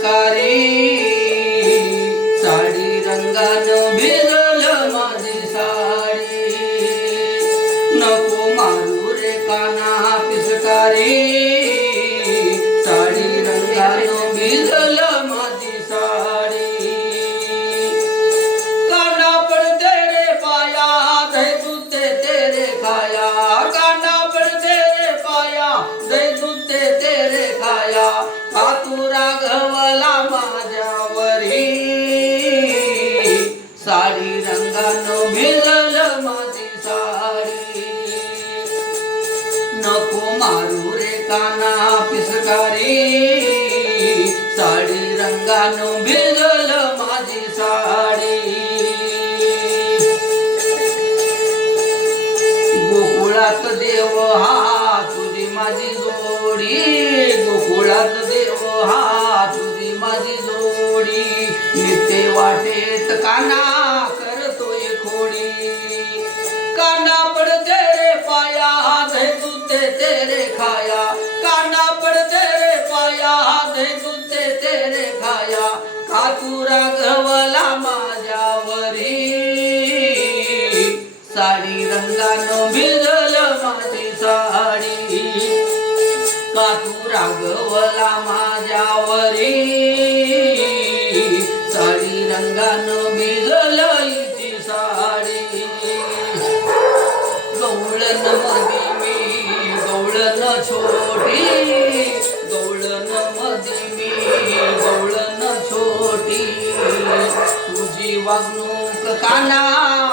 संस्कारी साडी रंगानं भिजल माझी साडी. नको मारू रे काना पिसकारी. साडी रंगानं भिजल का तू राघवला माझ्यावरी. साडी रंगानं भिजल माझी साडी. नको मारू रे काना पिसकारी. साडी रंगानं भिजल माझी साडी. गोकुळात देव हा तुझी माझी जोडी. गोकुळात हा तुझी माझी जोडी. नित्य वाटेत काना करतोय खोडी. काना पडते रे पाया दे तुते तेरे खाया. काना पडते रे पाया दे तुते तेरे खाया. कातुरा गवला माझ्यावरी. साडी रंगानं भिजल माझी सा रागवला राघवला माझ्यावरी. साडी रंगानं भिजल ती साडी. गवळणमध्ये मी गवळण छोटी. गवळण मधी मी गवळण छोटी. तुझी वागणूक काना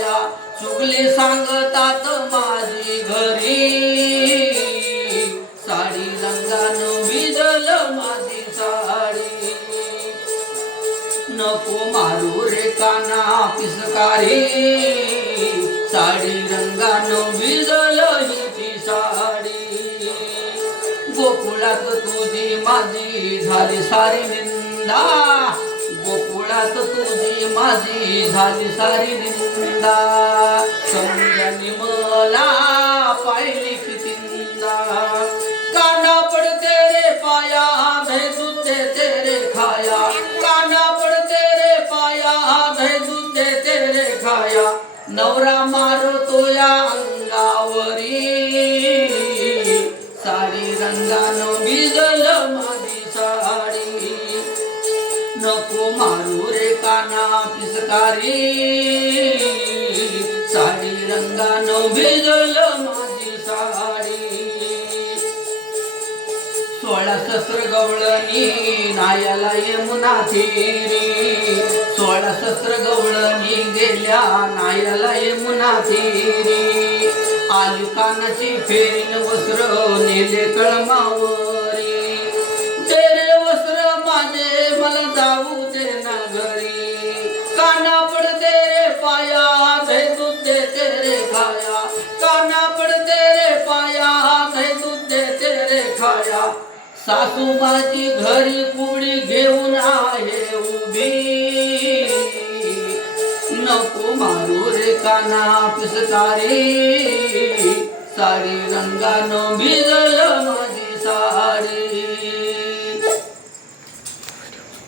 रे चुगली सांगतात माझी घरी. साडी रंगानं भिजल माझी साडी. नको मारू रे काना पिसकारी. साडी रंगानं भिजल हिची साडी. गोकुळात तुझी माझी झाली सारी निंदा. गोकुळात तुझी माझी झाली सारी निंदा. समजानी मला पाहिली कितींदा काना पडते रे पाया धय तेरे खाया. काना पडते रे पाया धय तेरे खाया. नवरा मारतो या अंगावरी. नको मारू रे काना पिसकारी. साडी रंगानं भिजल माझी साडी. सोळा शस्त्र गवळणी नायाला यमुना थिरी सोळा शस्त्र गवळणी गेल्या नायाला यमुना थिरी आली कानाची फेरीन वस्त्र नेले कळमावर. माझे मला घरी काना पडते रे पाया थै दूध देते रे खाया. काना पडते रे पाया थै दूध देते रे खाया सासूबाची घरी कुडी घेऊन आहे उभी. नको मारू रे काना पिसकारी सारी रंगानं भिजल